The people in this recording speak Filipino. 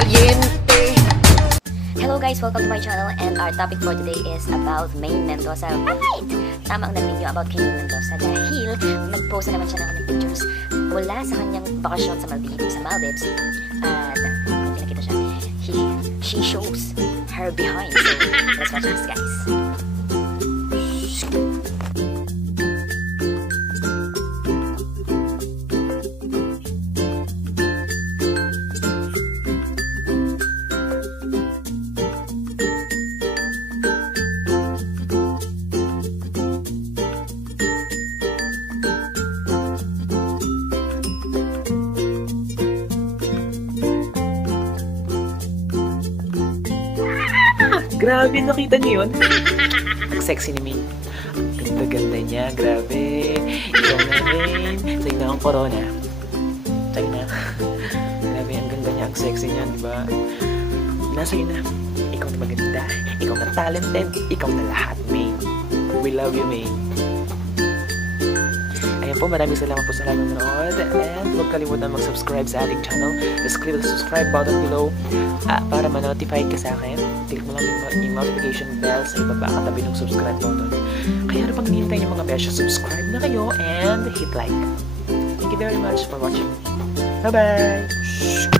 caliente. Hello guys, welcome to my channel and our topic for today is about Maine Mendoza. Right! Tama ang nag-video about kay Maine Mendoza dahil nag-post na naman siya ng pictures mula sa kanyang bakasyon sa Maldives. At pinakita siya, she shows her behind. So, let's watch this guys. Grabe, nakita niyo yun? Ang sexy ni Maine. Ang ganda-ganda niya, grabe. Ikaw na rin. Sa'yo na ang corona. Sa'yo na. Grabe, ang ganda niya, ang sexy niya, di ba? Nasa'yo na. Ikaw na maganda. Ikaw na talented. Ikaw na lahat, Maine. We love you, Maine. Ayan po, maraming salamat po sa lahat ng nanood. And huwag kalimutan mag-subscribe sa ating channel. Just click the subscribe button below para ma-notify ka sa akin. Click mo lang yung notification bell sa ibaba katabi ng subscribe button. Kaya ano pang hinihintay yung mga besyo, subscribe na kayo and hit like. Thank you very much for watching. Bye-bye!